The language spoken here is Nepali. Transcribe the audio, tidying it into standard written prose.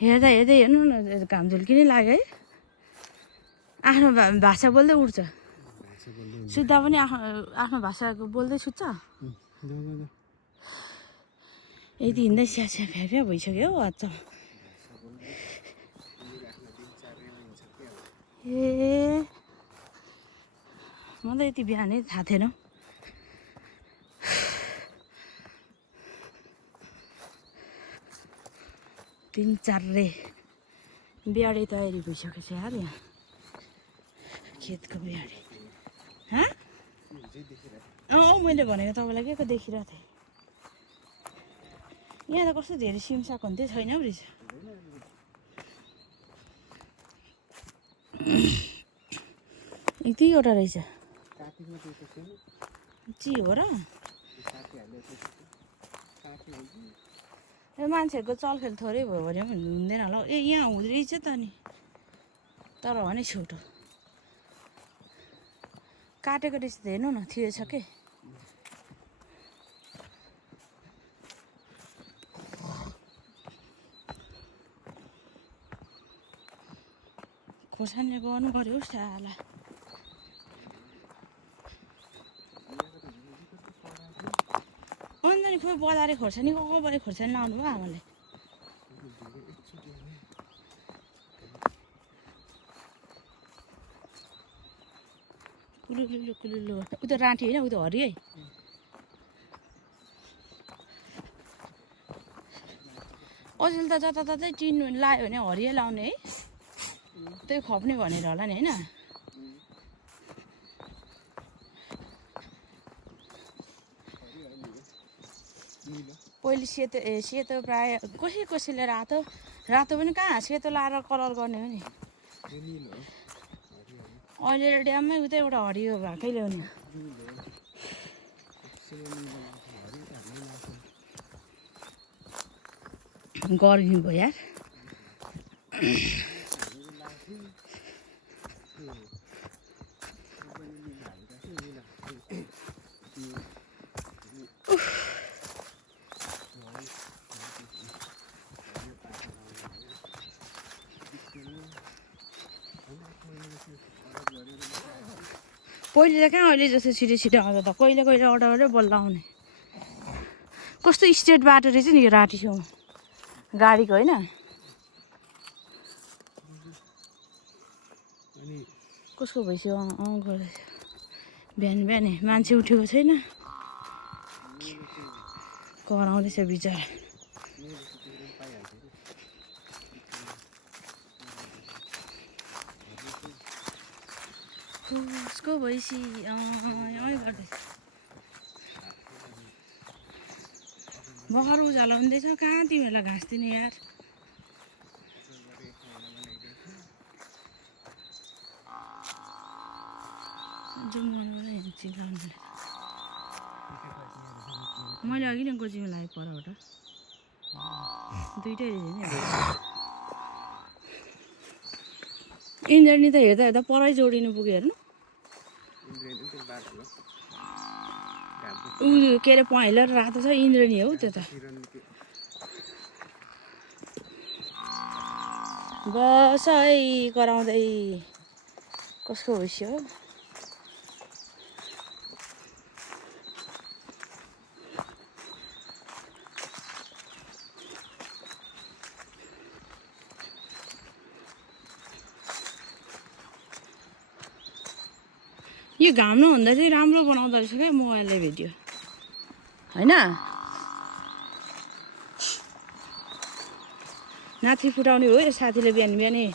हेर्दा हेर्दै हेर्नु न घाम झुल्किनै लाग्यो है आफ्नो भाषा बोल्दै उठ्छ सुत्दा पनि आफ्नो भाषा बोल्दै सुत्छ यति हिँड्दै स्या फ्याफ्या भइसक्यो हौ हात ए मलाई यति बिहानै थाहा थिएन 3-4 रे बिहाडी तयारी भइसकेको छ यार यहाँ खेतको बिहाडी हाँ मैले भनेको तपाईँलाई के को देखिरहेको थिएँ यहाँ त कस्तो धेरै सिमसाक हुन्थ्यो छैन हौ रहेछ एक दुईवटा रहेछ ची हो र मान्छेहरूको चलखेल थोरै भयो भने पनि हुँदैन होला ए यहाँ हुँदो रहेछ त नि तर हो नि छोटो काटेको रहेछ त हेर्नु न थिएछ के खोर्सानीले गर्नु पर्यो साला अन्त नि खोइ बजारे खोर्सानी गबरे खोर्सानी लाउनु भयो आमाले कुलुलु कुलुलु उ त राँटी होइन उ त हरियो है अचेल त जताततै टिन लायो भने हरियो लाउने है त्यही खप्ने भनेर होला नि होइन पहिले सेतो प्राय कसैले रातो पनि कहाँ सेतो लाएर कलर गर्ने हो नि अहिले ड्याममै उतै एउटा हरियो भएकै ल्याउने गर्मी भयो यार पहिले त कहाँ अहिले जस्तो छिटो छिटो आउँछ त कहिले कहिले अर्डरै बल्ल आउने कस्तो स्ट्रेट बाटो रहेछ नि यो राटी छेउमा गाडीको होइन कसको भइसक्यो गरेछ बिहान बिहानै मान्छे उठेको छैन कराउँदैछ बिचरा उसको भैँसी गर्दैछ भर्खर उज्यालो हुँदैछ कहाँ तिमीहरूलाई घाँस दिने यार मैले अघि नै गोजीमा लागेँ परबाट दुइटै रहेछ नि इन्द्रणी त हेर्दा हेर्दा परै जोडिनु पुग्यो हेर्नु उ के अरे पहेँलो रातो छ इन्द्रणी हो त्यो त बस है कराउँदै कसको भइसक्यो हो यो घाम नहुँदा चाहिँ राम्रो बनाउँदो रहेछ क्या मोबाइलले भिडियो होइन नाथी फुटाउने हो यो साथीले बिहान बिहानै